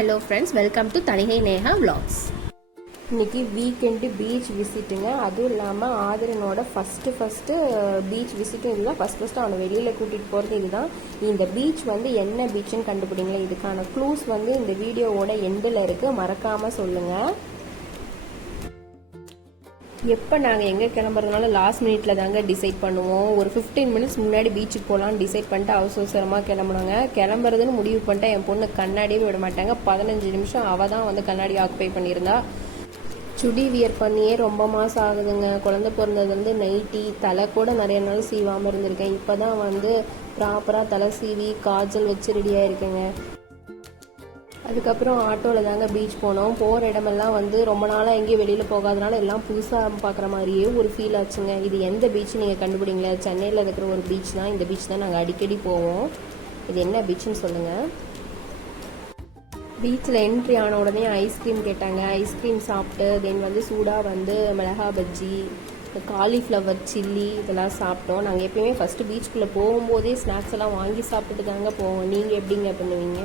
Hello friends, welcome to Thanigai Neha vlogs. இன்றைக்கி weekend beach விசிட்டுங்க. அதுவும் இல்லாமல் ஆதிரனோட ஃபஸ்ட்டு பீச் விசிட்டும் இதுதான். ஃபஸ்ட்டு அவனை வெளியில் கூட்டிகிட்டு போகிறது இதுதான். இந்த பீச் வந்து என்ன பீச்சுன்னு கண்டுபிடிங்களேன். இதுக்கான க்ளூஸ் வந்து இந்த வீடியோவோட எண்டில் இருக்குது, மறக்காமல் சொல்லுங்கள். எப்போ நாங்கள் எங்கே கிளம்புறதுனால லாஸ்ட் மினிட்ல தாங்க டிசைட் பண்ணுவோம். ஒரு 15 மினிட்ஸ் முன்னாடி பீச்சுக்கு போகலான்னு டிசைட் பண்ணிட்டு அவசரமாக கிளம்புனாங்க. கிளம்புறதுன்னு முடிவு பண்ணிட்டு என் பொண்ணு கண்ணாடியே விட மாட்டாங்க. 15 நிமிஷம் அவள் தான் வந்து கண்ணாடி ஆக்குபை பண்ணியிருந்தா. சுடி வியர் பண்ணியே ரொம்ப மாதம் ஆகுதுங்க. குழந்தை பிறந்ததுலேருந்து நைட்டி தலை கூட நிறைய நாள் சீவாமல் இருந்திருக்கேன். இப்போ தான் வந்து ப்ராப்பராக தலை சீவி காஜல் வச்சு ரெடியாக இருக்குங்க. அதுக்கப்புறம் ஆட்டோவில் தாங்க பீச் போனோம். போகிற இடமெல்லாம் வந்து ரொம்ப நாளாக எங்கேயும் வெளியில் போகாதனால எல்லாம் புதுசாக பார்க்குற மாதிரியே ஒரு ஃபீல் ஆச்சுங்க. இது எந்த பீச் நீங்கள் கண்டுபிடிங்களா? சென்னையில் இருக்கிற ஒரு பீச் தான். இந்த பீச் தான் நாங்கள் அடிக்கடி போவோம். இது என்ன பீச்சுன்னு சொல்லுங்கள். பீச்சில் என்ட்ரி ஆன உடனே ஐஸ்கிரீம் கேட்டாங்க. ஐஸ்கிரீம் சாப்பிட்டு தென் வந்து சூடாக வந்து மிளகா பஜ்ஜி, காலிஃப்ளவர் சில்லி இதெல்லாம் சாப்பிட்டோம். நாங்கள் எப்பயுமே ஃபஸ்ட்டு பீச்சுக்குள்ளே போகும்போதே ஸ்நாக்ஸ் எல்லாம் வாங்கி சாப்பிட்டுட்டு தாங்க போவோம். நீங்கள் எப்படிங்க பண்ணுவீங்க?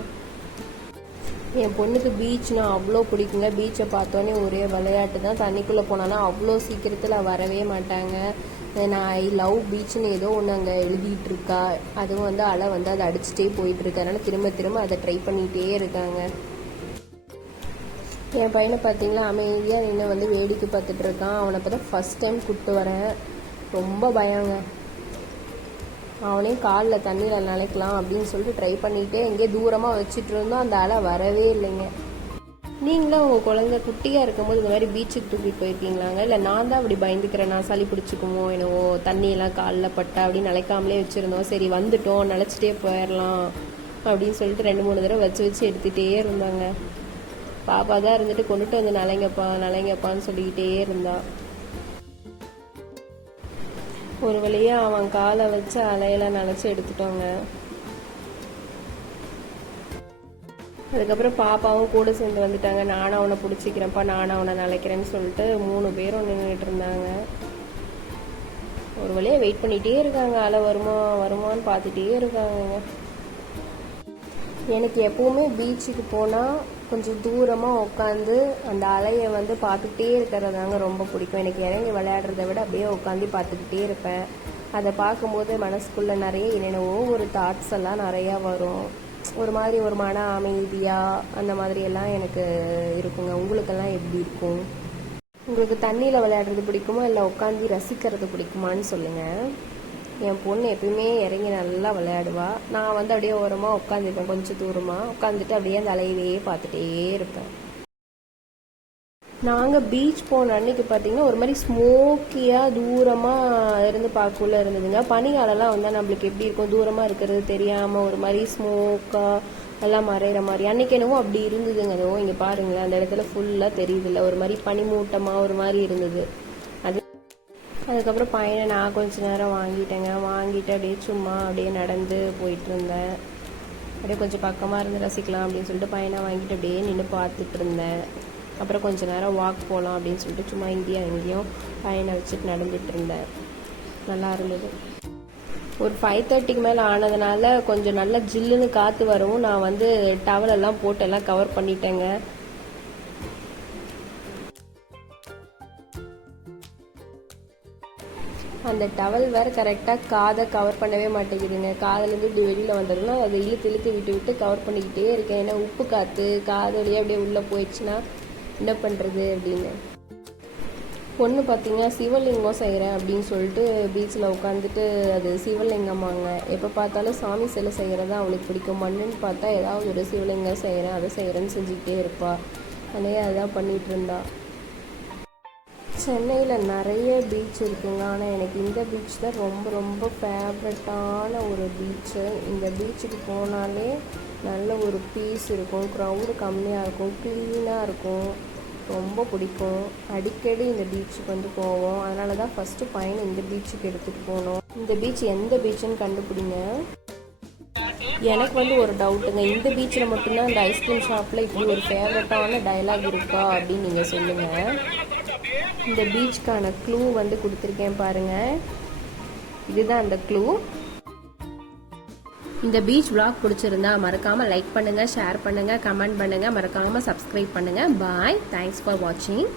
என் பொண்ணுக்கு பீச்னா அவ்வளோ பிடிக்குங்க. பீச்சை பார்த்தோன்னே ஒரே விளையாட்டு தான். தண்ணிக்குள்ளே போனாலும் அவ்வளோ சீக்கிரத்தில் வரவே மாட்டாங்க. நான் ஐ லவ் பீச்சுன்னு ஏதோ ஒன்று அங்கே எழுதிட்டு இருக்கா. அதுவும் வந்து அலை வந்து அதை அடிச்சுட்டே போயிட்டுருக்கு. அதனால் திரும்ப அதை ட்ரை பண்ணிகிட்டே இருக்காங்க. என் பையனை பார்த்தீங்களா, அமைதியாக நின்று வந்து வேடிக்கை பார்த்துட்டு இருக்கான். அவனை இப்போ தான் ஃபஸ்ட் டைம் கூப்பிட்டு வரேன். ரொம்ப பயங்க. அவனே காலில் தண்ணியில் நினைக்கலாம் அப்படின்னு சொல்லிட்டு ட்ரை பண்ணிகிட்டே எங்கேயே தூரமாக வச்சுட்டு இருந்தோம். அந்த அலை வரவே இல்லைங்க. நீங்களும் உங்கள் குழந்தை குட்டியாக இருக்கும்போது இந்த மாதிரி பீச்சுக்கு தூக்கிட்டு போயிருக்கீங்களாங்க? இல்லை நான் தான் அப்படி பயந்துக்கிறேன், நான் சளி பிடிச்சிக்குமோ என்னவோ, தண்ணியெல்லாம் காலில் பட்டா அப்படின்னு நினைக்காமலே வச்சுருந்தோம். சரி வந்துட்டோம், நினச்சிட்டே போயிடலாம் அப்படின்னு சொல்லிட்டு 2-3 தடவை வச்சு எடுத்துகிட்டே இருந்தாங்க. பாப்பா தான் இருந்துட்டு கொண்டுட்டு வந்து நலைங்கப்பான்னு சொல்லிக்கிட்டே இருந்தா. ஒரு வழியாக அவன் காலை வச்சு அலையெல்லாம் நினச்சி எடுத்துட்டோங்க. அதுக்கப்புறம் பாப்பாவும் கூட சேர்ந்து வந்துட்டாங்க. நானும் அவனை பிடிச்சிக்கிறேன்ப்பா, நானும் அவனை நினைக்கிறேன்னு சொல்லிட்டு 3 பேரும் நின்றுட்டு இருந்தாங்க. ஒரு வழியாக வெயிட் பண்ணிகிட்டே இருக்காங்க. அலை வருமான்னு பார்த்துட்டே இருக்காங்க. எனக்கு எப்போவுமே பீச்சுக்கு போனால் கொஞ்சம் தூரமாக உட்காந்து அந்த அலையை வந்து பார்த்துக்கிட்டே இருக்கிறதாங்க ரொம்ப பிடிக்கும். எனக்கு இறங்கி விளையாடுறத விட அப்படியே உட்காந்து பார்த்துக்கிட்டே இருப்பேன். அதை பார்க்கும்போது மனசுக்குள்ளே நிறைய என்னென்னவோ ஒரு தாட்ஸ் எல்லாம் நிறையா வரும். ஒரு மாதிரி ஒரு மன அமைதியாக அந்த மாதிரியெல்லாம் எனக்கு இருக்குங்க. உங்களுக்கெல்லாம் எப்படி இருக்கும்? உங்களுக்கு தண்ணியில் விளையாடுறது பிடிக்குமா இல்லை உட்காந்து ரசிக்கிறது பிடிக்குமான்னு சொல்லுங்கள். என் பொண்ணு எப்பயுமே இறங்கி நல்லா விளையாடுவா. நான் வந்து அப்படியே ஓரமாக உட்காந்துருப்பேன். கொஞ்சம் தூரமாக உட்காந்துட்டு அப்படியே அந்த அலையவே பார்த்துட்டே இருப்பேன். நாங்கள் பீச் போன அன்னைக்கு பார்த்தீங்கன்னா ஒரு மாதிரி ஸ்மோக்கியாக தூரமாக இருந்து பார்க்கக்குள்ள இருந்ததுங்க. பனிகாலெல்லாம் வந்தால் நம்மளுக்கு எப்படி இருக்கும், தூரமாக இருக்கிறது தெரியாமல் ஒரு மாதிரி ஸ்மோக்காக எல்லாம் மறைகிற மாதிரி. அன்னைக்கு என்னவோ அப்படி இருந்ததுங்க. அதுவும் இங்கே பாருங்களேன், அந்த இடத்துல ஃபுல்லாக தெரியுதில்ல, ஒரு மாதிரி பனிமூட்டமாக ஒரு மாதிரி இருந்தது. அதுக்கப்புறம் பையனை நான் கொஞ்ச நேரம் வாங்கிட்டு அப்படியே சும்மா அப்படியே நடந்து போயிட்டு இருந்தேன். அப்படியே கொஞ்சம் பக்கமாக இருந்து ரசிக்கலாம் அப்படின்னு சொல்லிட்டு பையனை வாங்கிட்டு அப்படியே நின்று பார்த்துட்டு இருந்தேன். அப்புறம் கொஞ்ச நேரம் வாக் போகலாம் அப்படின்னு சொல்லிட்டு சும்மா எங்கேயும் பையனை வச்சுட்டு நடந்துட்டு இருந்தேன். நல்லா இருந்தது. ஒரு 5:30க்கு மேலே ஆனதுனால கொஞ்சம் நல்லா ஜில்லுன்னு காற்று வரவும் நான் வந்து டவலெல்லாம் போட்டு எல்லாம் கவர் பண்ணிட்டேங்க. அந்த டவல் வேறு கரெக்டாக காதை கவர் பண்ணவே மாட்டேங்குதுங்க. காதுலேருந்து இப்படி வெளியில் வந்ததுன்னா அதை இழுத்து விட்டு கவர் பண்ணிக்கிட்டே இருக்கேன். ஏன்னா உப்பு காற்று காது வழியாக அப்படியே உள்ளே போயிடுச்சுன்னா என்ன பண்ணுறது அப்படின்னு. பொண்ணு பார்த்தீங்கன்னா சிவலிங்கம் செய்கிறேன் அப்படின்னு சொல்லிட்டு பீச்சில் உட்காந்துட்டு அது சிவலிங்கம்மாங்க. எப்போ பார்த்தாலும் சாமி சிலை செய்கிறதா அவளுக்கு பிடிக்கும். மண்ணுன்னு பார்த்தா ஏதாவது ஒரு சிவலிங்கம் செய்கிறேன் அதை செய்கிறேன்னு செஞ்சுக்கிட்டே இருப்பாள். அதே அதான் பண்ணிகிட்டு இருந்தா. சென்னையில் நிறைய பீச் இருக்குங்க. ஆனால் எனக்கு இந்த பீச் தான் ரொம்ப ஃபேவரட்டான ஒரு பீச்சு. இந்த பீச்சுக்கு போனாலே நல்ல ஒரு பீஸ் இருக்கும், க்ரௌடு கம்மியாக இருக்கும், க்ளீனாக இருக்கும், ரொம்ப பிடிக்கும். அடிக்கடி இந்த பீச்சுக்கு வந்து போவோம். அதனால தான் ஃபஸ்ட்டு பையனை இந்த பீச்சுக்கு எடுத்துகிட்டு போனோம். இந்த பீச் எந்த பீச்சுன்னு கண்டுபிடிங்க. எனக்கு வந்து ஒரு டவுட்டுங்க, இந்த பீச்சில் மட்டும்தான் இந்த ஐஸ்கிரீம் ஷாப்பில் இப்படி ஒரு ஃபேவரட்டான டயலாக் இருக்கா அப்படின்னு நீங்கள் சொல்லுங்கள். இந்த பீச்சுக்கான க்ளூ வந்து கொடுத்துருக்கேன் பாருங்கள். இதுதான் அந்த க்ளூ. இந்த பீச் vlog பிடிச்சிருந்தா மறக்காமல் லைக் பண்ணுங்கள், ஷேர் பண்ணுங்கள், கமெண்ட் பண்ணுங்கள், மறக்காமல் சப்ஸ்கிரைப் பண்ணுங்கள். பாய், தேங்க்ஸ் ஃபார் வாட்சிங்.